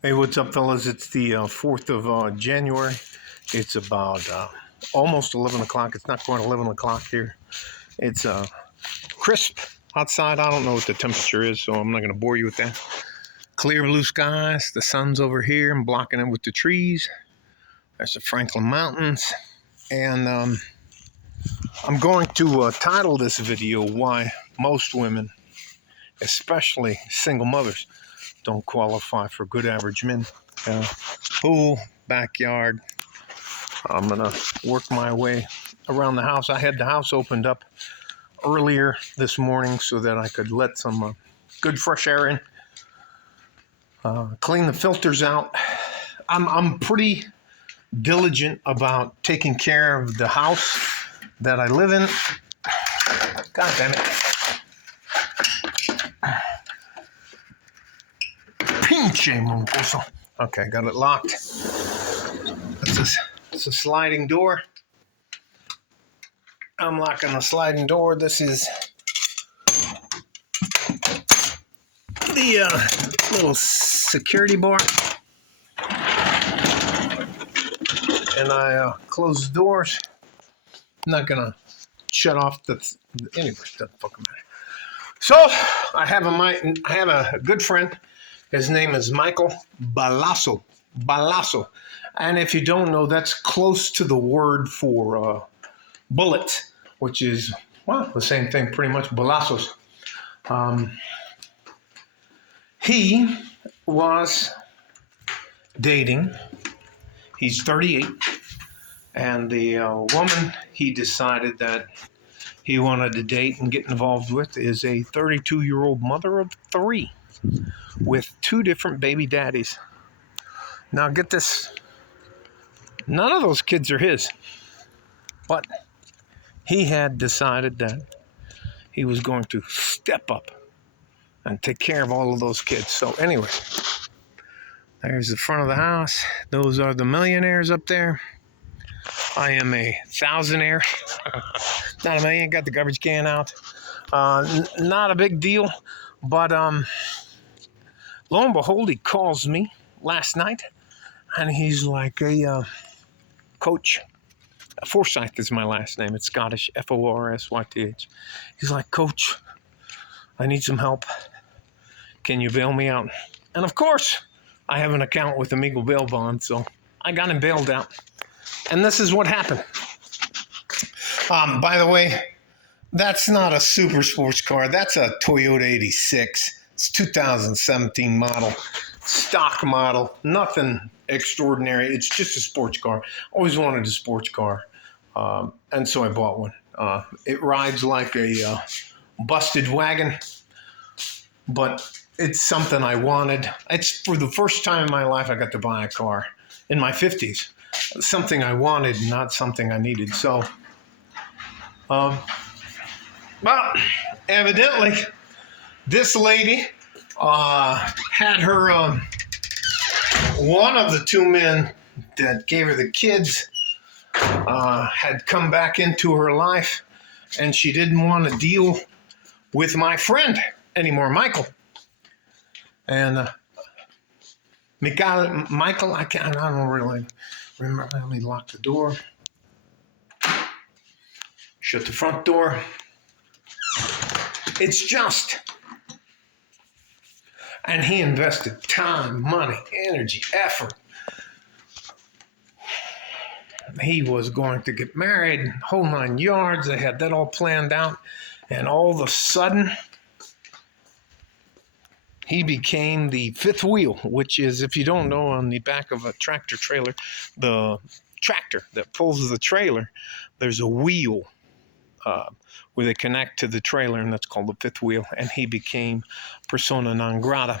Hey, what's up, fellas? It's the 4th of January. It's about almost 11 o'clock. It's not quite 11 o'clock here. It's crisp outside. I don't know what the temperature is, so I'm not going to bore you with that. Clear blue skies. The sun's over here. I'm blocking it with the trees. There's the Franklin Mountains. And I'm going to title this video, Why Most Women, especially single mothers, don't qualify for good average men. Pool, backyard. I'm going to work my way around the house. I had the house opened up earlier this morning so that I could let some good fresh air in. Clean the filters out. I'm pretty diligent about taking care of the house that I live in. God damn it. Pinche mocoso. Okay, got it locked. It's a sliding door. I'm locking the sliding door. This is the little security bar. And I close the doors. I'm not going to shut off the... Anyway, doesn't fucking matter. So, I have a good friend. His name is Michael Balasso. And if you don't know, that's close to the word for bullet, which is, well, the same thing, pretty much, balazos. He was dating. He's 38. And the woman he decided that he wanted to date and get involved with is a 32-year-old mother of 3 with 2 different baby daddies. Now get this. None of those kids are his. But he had decided that he was going to step up and take care of all of those kids. So anyway, there's the front of the house. Those are the millionaires up there. I am a thousandaire. Not a million. Got the garbage can out. Not a big deal. But lo and behold, he calls me last night. And he's like, hey, Coach. Forsyth is my last name. It's Scottish. Forsyth. He's like, Coach, I need some help. Can you bail me out? And of course, I have an account with Amigo Bail Bond, so I got him bailed out. And this is what happened. By the way, that's not a super sports car. That's a Toyota 86. It's 2017 model, stock model, nothing extraordinary. It's just a sports car. Always wanted a sports car, and so I bought one. It rides like a busted wagon, but it's something I wanted. It's for the first time in my life I got to buy a car in my 50s. Something I wanted, not something I needed. So, well, evidently, this lady had her, one of the 2 men that gave her the kids had come back into her life, and she didn't want to deal with my friend anymore, Michael. And Michael, I don't really remember. Let me lock the door. Shut the front door. It's just. And he invested time, money, energy, effort. He was going to get married, whole 9 yards. They had that all planned out. And all of a sudden, he became the 5th wheel, which is, if you don't know, on the back of a tractor trailer, the tractor that pulls the trailer, there's a wheel where they connect to the trailer, and that's called the 5th wheel. And he became persona non grata.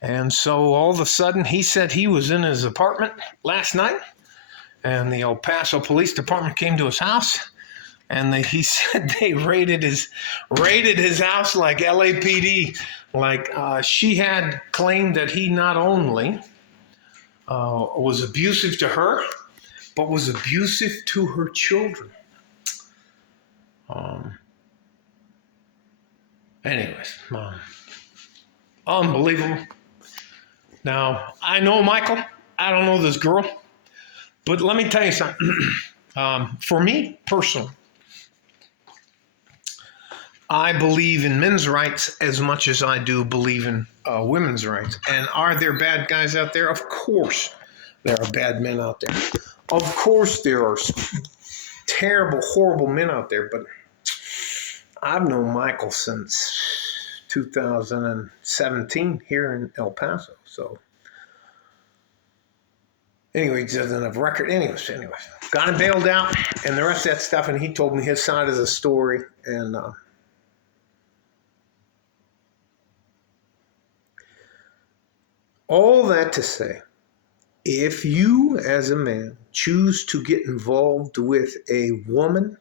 And so all of a sudden, he said he was in his apartment last night, and the El Paso Police Department came to his house, and he said they raided his house like LAPD. Like she had claimed that he not only was abusive to her, but was abusive to her children. Anyways, unbelievable. Now, I know Michael. I don't know this girl. But let me tell you something. For me personally, I believe in men's rights as much as I do believe in women's rights. And are there bad guys out there? Of course there are bad men out there. Of course there are terrible, horrible men out there. But I've known Michael since 2017 here in El Paso. So anyway, he doesn't have a record. Anyways, got him bailed out and the rest of that stuff. And he told me his side of the story. And all that to say, if you as a man choose to get involved with a woman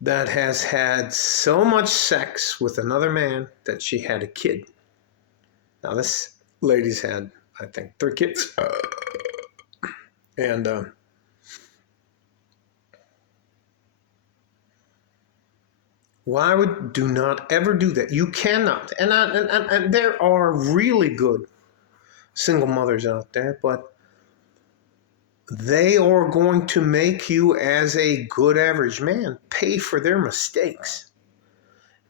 that has had so much sex with another man that she had a kid. Now this lady's had, I think, 3 kids. And do not ever do that. You cannot. And there are really good single mothers out there, but they are going to make you, as a good average man, pay for their mistakes.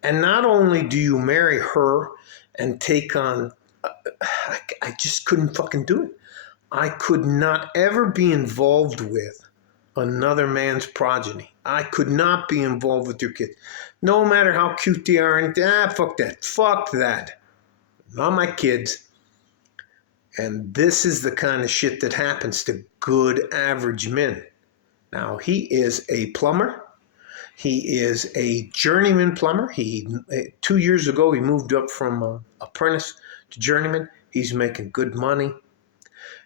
And not only do you marry her and take on, I just couldn't fucking do it. I could not ever be involved with another man's progeny. I could not be involved with your kids. No matter how cute they are, and fuck that. Fuck that. Not my kids. And this is the kind of shit that happens to good average men. Now, he is a plumber. He is a journeyman plumber. 2 years ago, he moved up from apprentice to journeyman. He's making good money.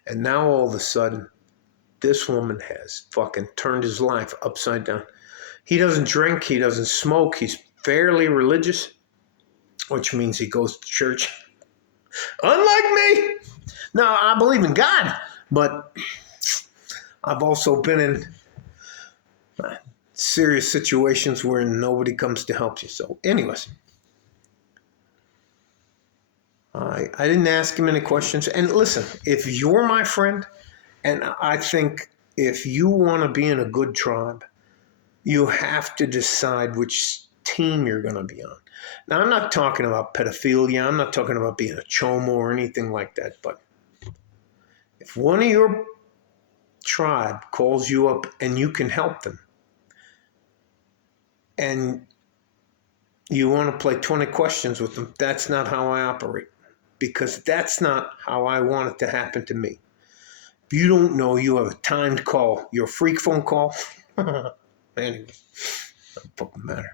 And now all of a sudden, this woman has fucking turned his life upside down. He doesn't drink. He doesn't smoke. He's fairly religious, which means he goes to church. Unlike me. Now, I believe in God, but I've also been in serious situations where nobody comes to help you. So anyways, I didn't ask him any questions. And listen, if you're my friend, and I think if you want to be in a good tribe, you have to decide which team you're going to be on. Now, I'm not talking about pedophilia. I'm not talking about being a chomo or anything like that. But if one of your tribe calls you up and you can help them, and you want to play 20 questions with them, that's not how I operate. Because that's not how I want it to happen to me. If you don't know you have a timed call, your freak phone call, anyway, doesn't fucking matter.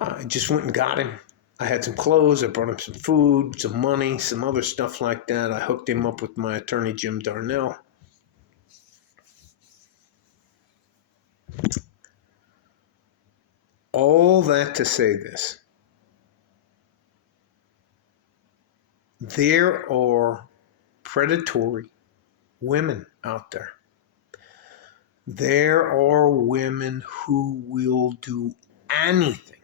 I just went and got him. I had some clothes, I brought him some food, some money, some other stuff like that. I hooked him up with my attorney, Jim Darnell. All that to say this. There are predatory women out there. There are women who will do anything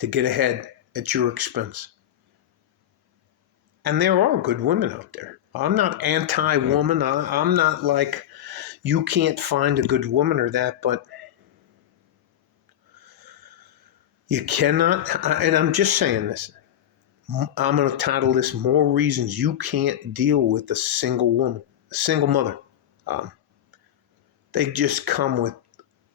to get ahead at your expense. And there are good women out there. I'm not anti-woman. I'm not like you can't find a good woman or that, but you cannot, and I'm just saying this, I'm going to title this More Reasons You Can't Deal with a Single Woman, a single mother. They just come with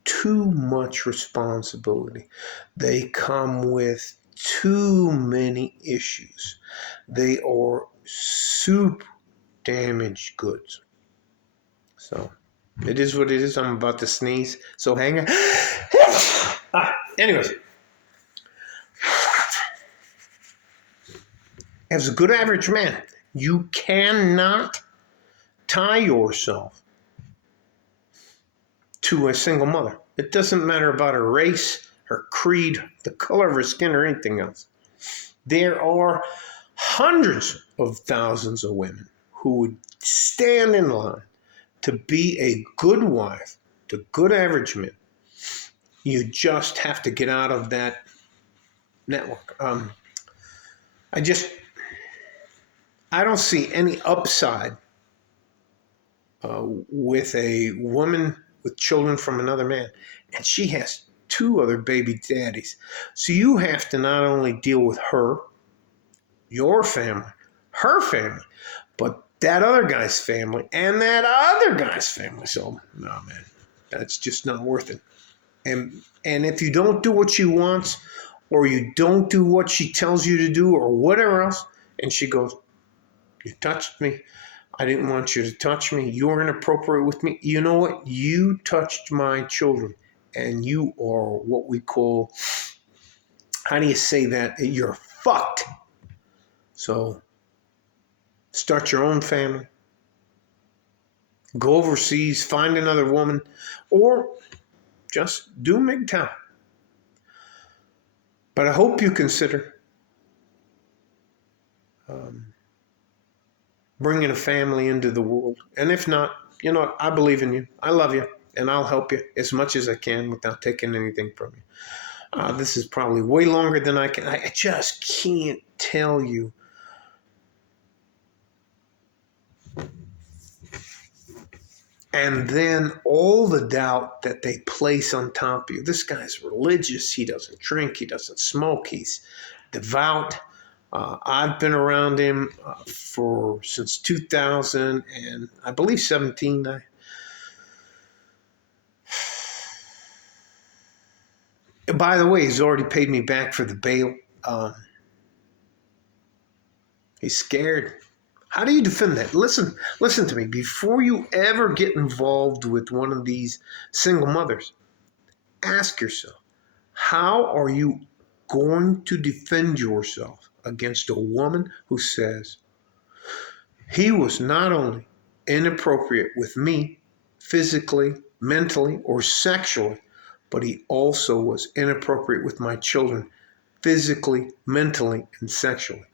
too much responsibility. They come with too many issues. They are super damaged goods. So it is what it is. I'm about to sneeze. So hang on. Anyways. As a good average man, you cannot tie yourself to a single mother. It doesn't matter about her race, her creed, the color of her skin, or anything else. There are hundreds of thousands of women who would stand in line to be a good wife to good average men. You just have to get out of that network. I don't see any upside with a woman with children from another man, and she has two other baby daddies. So you have to not only deal with her, your family, her family, but that other guy's family and that other guy's family. So no, man, that's just not worth it. And if you don't do what she wants, or you don't do what she tells you to do, or whatever else, and she goes, "You touched me. I didn't want you to touch me. You're inappropriate with me. You know what? You touched my children, and you are what we call, how do you say that? You're fucked." So start your own family. Go overseas, find another woman, or just do MGTOW. But I hope you consider bringing a family into the world. And if not, you know what? I believe in you. I love you. And I'll help you as much as I can without taking anything from you. This is probably way longer than I can. I just can't tell you. And then all the doubt that they place on top of you. This guy's religious. He doesn't drink. He doesn't smoke. He's devout. I've been around him since 2000 and I believe 17. By the way, he's already paid me back for the bail. He's scared. How do you defend that? Listen to me. Before you ever get involved with one of these single mothers, ask yourself, how are you going to defend yourself against a woman who says, he was not only inappropriate with me physically, mentally, or sexually, but he also was inappropriate with my children physically, mentally, and sexually.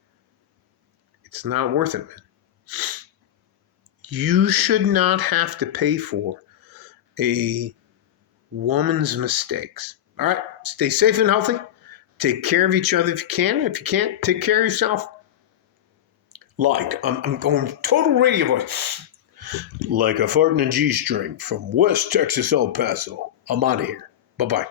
It's not worth it, man. You should not have to pay for a woman's mistakes. All right, stay safe and healthy. Take care of each other if you can. If you can't, take care of yourself. I'm going total radio voice. Like a fart in a G-string from West Texas, El Paso. I'm out of here. Bye-bye.